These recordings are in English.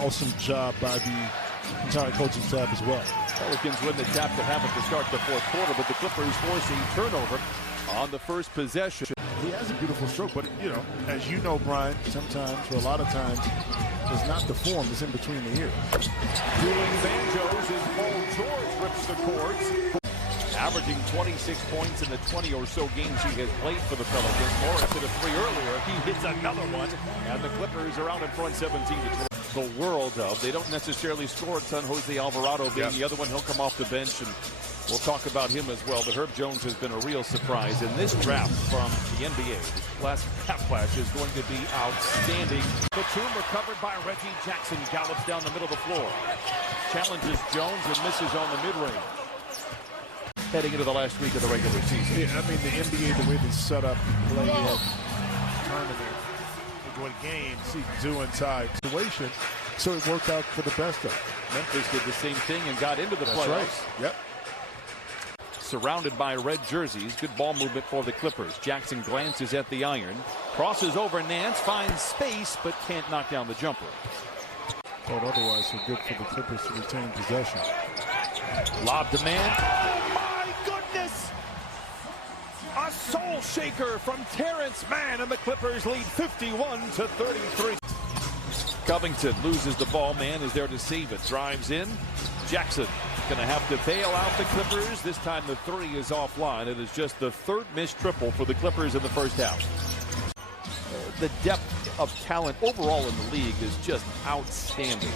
Awesome job by the entire coaching staff as well. Pelicans win the tap to have it to start the fourth quarter, but the Clippers force a turnover on the first possession. He has a beautiful stroke, but, you know, as you know, Brian, sometimes, or a lot of times, it's not the form, it's in between the ears. Dueling banjos as Paul George rips the chords. Averaging 26 points in the 20 or so games he has played for the Pelicans. Morris hit a three earlier. He hits another one, and the Clippers are out in front 17-20. The world of, they don't necessarily score a ton. Jose Alvarado being the other one. He'll come off the bench, and we'll talk about him as well. But Herb Jones has been a real surprise. And this draft from the NBA, this last draft class, is going to be outstanding. Batum recovered by Reggie. Jackson gallops down the middle of the floor. Challenges Jones and misses on the mid-range. Heading into the last week of the regular season. Yeah, I mean, the NBA, the way they set up play tournament, what game, see, do inside situation, so it worked out for the best of them. Memphis did the same thing and got into the playoffs. Right. Yep. Surrounded by red jerseys. Good ball movement for the Clippers. Jackson glances at the iron. Crosses over Nance. Finds space, but can't knock down the jumper. But otherwise, so good for the Clippers to retain possession. Lob demand. Oh, my goodness! A soul shaker from Terrence Mann, and the Clippers lead 51-33. Covington loses the ball. Mann is there to save it. Drives in. Jackson going to have to bail out the Clippers. This time the three is offline. It is just the third missed triple for the Clippers in the first half. The depth of talent overall in the league is just outstanding.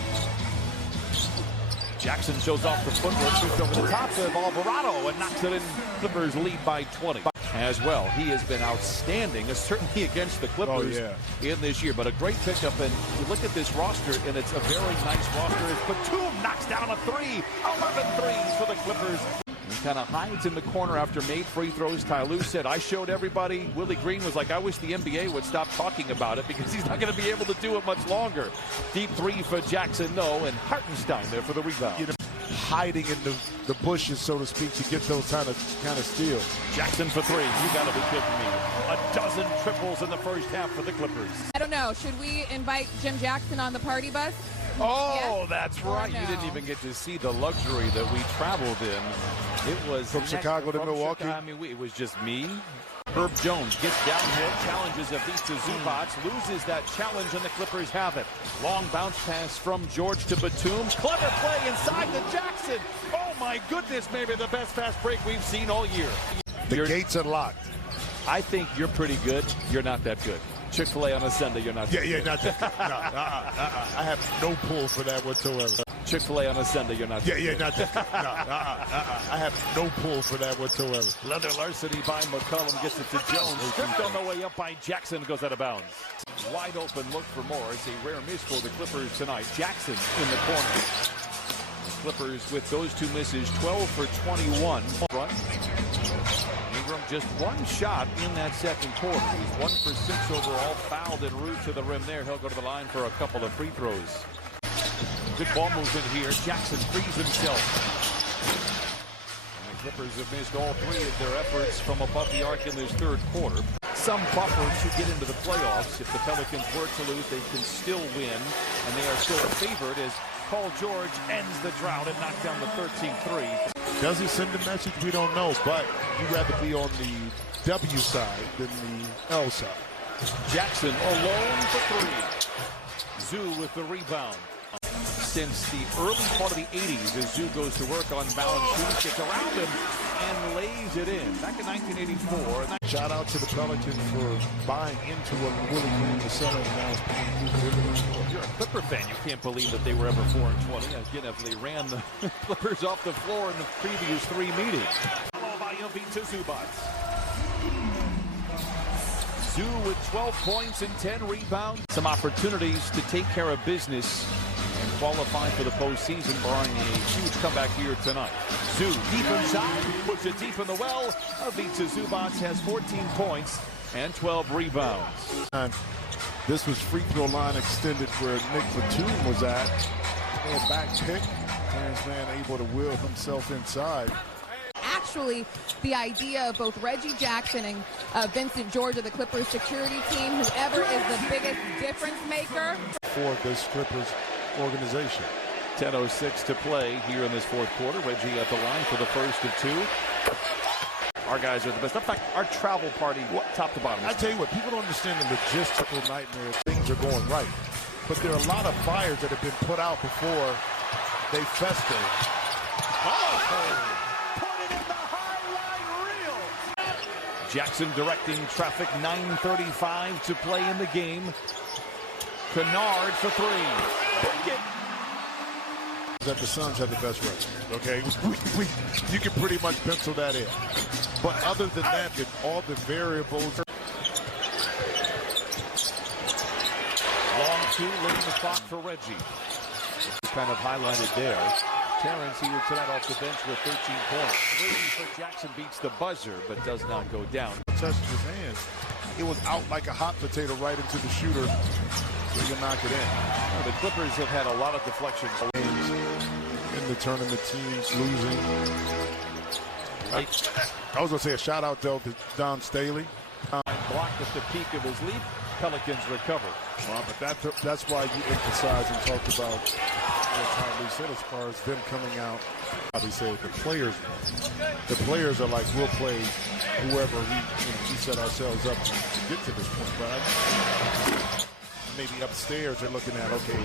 Jackson shows off the footwork, shoots over the top of Alvarado and knocks it in. Clippers lead by 20. As well, he has been outstanding, certainly against the Clippers in this year. But a great pickup, and you look at this roster, and it's a very nice roster. As Batum knocks down a three, 11 threes for the Clippers. He kind of hides in the corner after made free throws. Tyloo said, I showed everybody. Willie Green was like, I wish the NBA would stop talking about it because he's not going to be able to do it much longer. Deep three for Jackson, no, and Hartenstein there for the rebound. You know, hiding in the bushes, so to speak, to get those kind of steals. Jackson for three. You got to be kidding me. A dozen triples in the first half for the Clippers. I don't know. Should we invite Jim Jackson on the party bus? Oh, yes? That's right. No? You didn't even get to see the luxury that we traveled in. It was from Chicago to Milwaukee. I mean, it was just me. Herb Jones gets downhill, challenges Ivica Zubac, loses that challenge, and the Clippers have it. Long bounce pass from George to Batum. Clever play inside to Jackson. Oh, my goodness, maybe the best fast break we've seen all year. The gates are locked. I think you're pretty good. You're not that good. Chick-fil-A on a Sunday, you're not that good. Not that good. I have no pull for that whatsoever. Chick-fil-A on a Sunday, you're not that good. Not that good. I have no pull for that whatsoever. Leather larceny by McCollum gets it to Jones. Stripped on the way up by Jackson, goes out of bounds. Wide open look for Morris. A rare miss for the Clippers tonight. Jackson in the corner. The Clippers with those two misses, 12 for 21. Front. Ingram just one shot in that second quarter. He's 1 for 6 overall. Fouled en route to the rim there. He'll go to the line for a couple of free throws. Good ball movement here. Jackson frees himself. And the Clippers have missed all three of their efforts from above the arc in this third quarter. Some buffer to get into the playoffs. If the Pelicans were to lose, they can still win. And they are still favored as Paul George ends the drought and knocks down the 13-3. Does he send a message? We don't know, but you'd rather be on the W side than the L side. Jackson alone for three. Zoo with the rebound. Since the early part of the 80s, as Zoo goes to work on balance, gets around him and lays it in. Back in 1984. Shout out to the Pelicans for buying into what Willie Green was selling. Now it's paying dividends. If you're a Clipper fan, you can't believe that they were ever 4-20. Again, if they ran the Clippers off the floor in the previous three meetings. Followed by Ivica Zubac. Zoo with 12 points and 10 rebounds. Some opportunities to take care of business and qualify for the postseason, barring a huge comeback here tonight. Zoo deep inside, puts it deep in the well. Ivica Zubac has 14 points and 12 rebounds. This was free throw line extended where Nick Batum was at. A back pick. Terrence Mann able to will himself inside. Actually, the idea of both Reggie Jackson and Vincent George of the Clippers security team, whoever is the biggest difference maker. For this Clippers organization. 10:06 to play here in this fourth quarter. Reggie at the line for the first of two. Our guys are the best. In fact, our travel party, top to bottom. I tell you what, people don't understand the logistical nightmare if things are going right. But there are a lot of fires that have been put out before they fester. Put it in the highlight reel. Jackson directing traffic. 9:35 to play in the game. Kennard for three. Big it. That the Suns have the best record, okay? You can pretty much pencil that in. But other than that, all the variables. Long two, leading the clock for Reggie. Kind of highlighted there. Terrence here tonight off the bench with 13 points. Three for Jackson beats the buzzer, but does not go down. Touched his hands. It was out like a hot potato right into the shooter. So you can knock it in. The Clippers have had a lot of deflections. In the tournament, teams losing. I was going to say a shout out though to Don Staley. Blocked at the peak of his lead. Pelicans recover. But that's why you emphasize and talked about what we said as far as them coming out. Probably say the players. The players are like, we'll play whoever we set ourselves up to get to this point. But maybe upstairs they're looking at, okay.